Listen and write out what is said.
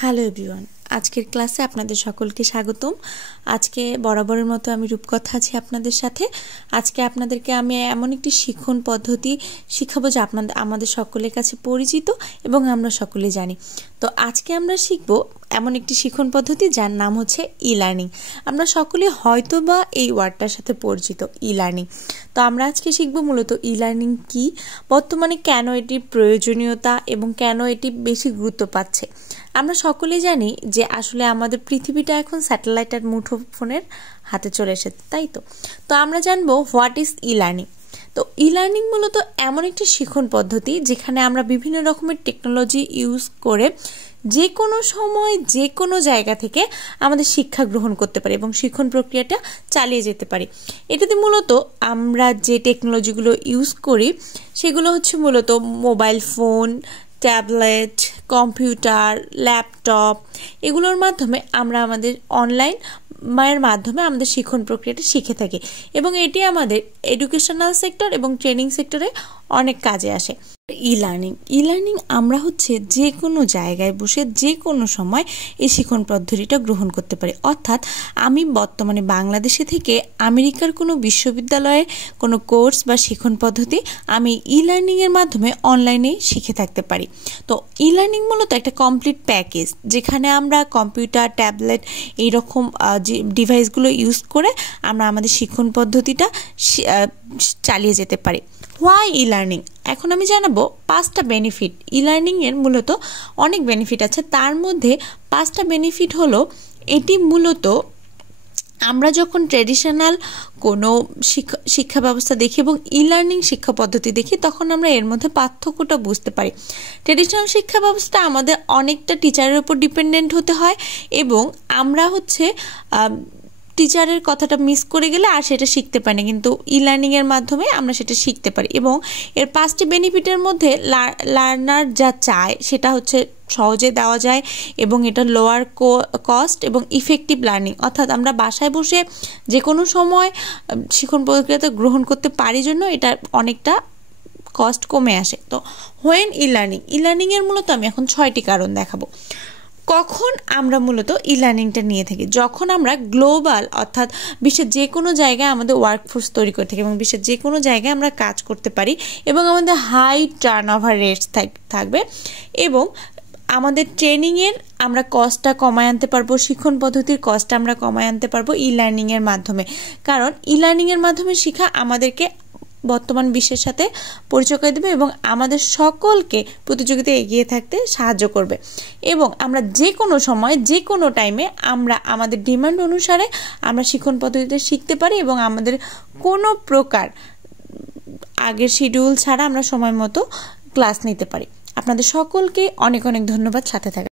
Hello everyone, আজকের ক্লাসে আপনাদের সকলকে স্বাগতম। আজকে বরাবরের মতো আমি রূপকথা আছি আপনাদের সাথে। আজকে আপনাদেরকে আমি এমন একটি শিক্ষণ পদ্ধতি শিখাবো যা আমাদের সকলের কাছে পরিচিত এবং আমরা সকলে জানি। তো আজকে আমরা শিখব এমন একটি শিক্ষণ পদ্ধতি যার নাম হচ্ছে ই লার্নিং। আমরা সকলে হয়তো বা এই ওয়ার্ডটার সাথে পরিচিত, ই লার্নিং। তো আমরা আজকে শিখব মূলত ই লার্নিং কী, বর্তমানে কেন এটির প্রয়োজনীয়তা এবং কেন এটি বেশি গুরুত্ব পাচ্ছে। আমরা সকলেই জানি যে আসলে আমাদের পৃথিবীটা এখন স্যাটেলাইট আর মুঠোফোনের হাতে চলে এসেছে, তাই তো। তো আমরা জানবো হোয়াট ইজ ই লার্নিং। তো ই লার্নিং মূলত এমন একটি শিক্ষণ পদ্ধতি যেখানে আমরা বিভিন্ন রকমের টেকনোলজি ইউজ করে যে কোনো সময় যে কোনো জায়গা থেকে আমাদের শিক্ষা গ্রহণ করতে পারি এবং শিক্ষণ প্রক্রিয়াটা চালিয়ে যেতে পারি। এটাতে মূলত আমরা যে টেকনোলজিগুলো ইউজ করি সেগুলো হচ্ছে মূলত mobile phone, tablet, computer, laptop, এগুলোর মাধ্যমে আমরা আমাদের অনলাইন মাধ্যমে আমাদের শিক্ষণ প্রক্রিয়াটা শিখে থাকি এবং এটি আমাদের এডুকেশনাল সেক্টর এবং ট্রেনিং সেক্টরে অনেক কাজে আসে। ই লার্নিং আমরা হচ্ছে যে কোনো জায়গায় বসে যে কোনো সময় এই শিক্ষণ পদ্ধতিটা গ্রহণ করতে পারি। অর্থাৎ আমি বর্তমানে বাংলাদেশে থেকে আমেরিকার কোনো বিশ্ববিদ্যালয়ের কোনো কোর্স বা শিক্ষণ পদ্ধতি আমি ই লার্নিংয়ের মাধ্যমে অনলাইনে শিখে থাকতে পারি। তো ই লার্নিং মূলত একটা কমপ্লিট প্যাকেজ যেখানে আমরা কম্পিউটার, ট্যাবলেট এইরকম যে ডিভাইসগুলো ইউজ করে আমরা আমাদের শিক্ষণ পদ্ধতিটা চালিয়ে যেতে পারি। Why e learning? এখন আমি জানাবো 5টা বেনিফিট। ই লার্নিংয়ের মূলত অনেক বেনিফিট আছে, তার মধ্যে 5টা বেনিফিট হলো এটি মূলত আমরা যখন ট্রেডিশনাল কোনো শিক্ষা ব্যবস্থা দেখি এবং ই লার্নিং শিক্ষা পদ্ধতি দেখি তখন আমরা এর মধ্যে পার্থক্যটা বুঝতে পারি। ট্রেডিশনাল শিক্ষা ব্যবস্থা আমাদের অনেকটা টিচারের উপর ডিপেন্ডেন্ট হতে হয় এবং আমরা হচ্ছে টিচারের কথাটা মিস করে গেলে আর সেটা শিখতে পারি না, কিন্তু ই লার্নিংয়ের মাধ্যমে আমরা সেটা শিখতে পারি। এবং এর 5টি বেনিফিটের মধ্যে লার্নার যা চায় সেটা হচ্ছে সহজে দেওয়া যায় এবং এটা লোয়ার কস্ট এবং ইফেক্টিভ লার্নিং, অর্থাৎ আমরা বাসায় বসে যে কোনো সময় শিক্ষণ প্রক্রিয়াতে গ্রহণ করতে পারি জন্য এটা অনেকটা কস্ট কমে আসে। তো হোয়েন ই লার্নিংয়ের মূলত আমি এখন 6টি কারণ দেখাবো কখন আমরা মূলত ই লার্নিংটা নিয়ে থাকি। যখন আমরা গ্লোবাল অর্থাৎ বিশ্বের যে কোনো জায়গায় আমাদের ওয়ার্কফোর্স তৈরি করে থাকি এবং বিশ্বের যে কোনো জায়গায় আমরা কাজ করতে পারি এবং আমাদের হাই টার্নওভার রেটস থাকবে এবং আমাদের ট্রেনিংয়ের আমরা কস্টটা কমায় আনতে পারবো, শিক্ষণ পদ্ধতির কস্টটা আমরা কমায় আনতে পারবো ই লার্নিংয়ের মাধ্যমে। কারণ ই লার্নিংয়ের মাধ্যমে শেখা আমাদেরকে বর্তমান বিশ্বের সাথে পরিচয় করে দেবে এবং আমাদের সকলকে প্রতিযোগিতায় এগিয়ে থাকতে সাহায্য করবে এবং আমরা যে কোনো সময় যে কোনো টাইমে আমরা আমাদের ডিমান্ড অনুসারে আমরা শিক্ষণ পদ্ধতিতে শিখতে পারি এবং আমাদের কোনো প্রকার আগের শিডিউল ছাড়া আমরা সময় মতো ক্লাস নিতে পারি। আপনাদের সকলকে অনেক অনেক ধন্যবাদ সাথে থাকা।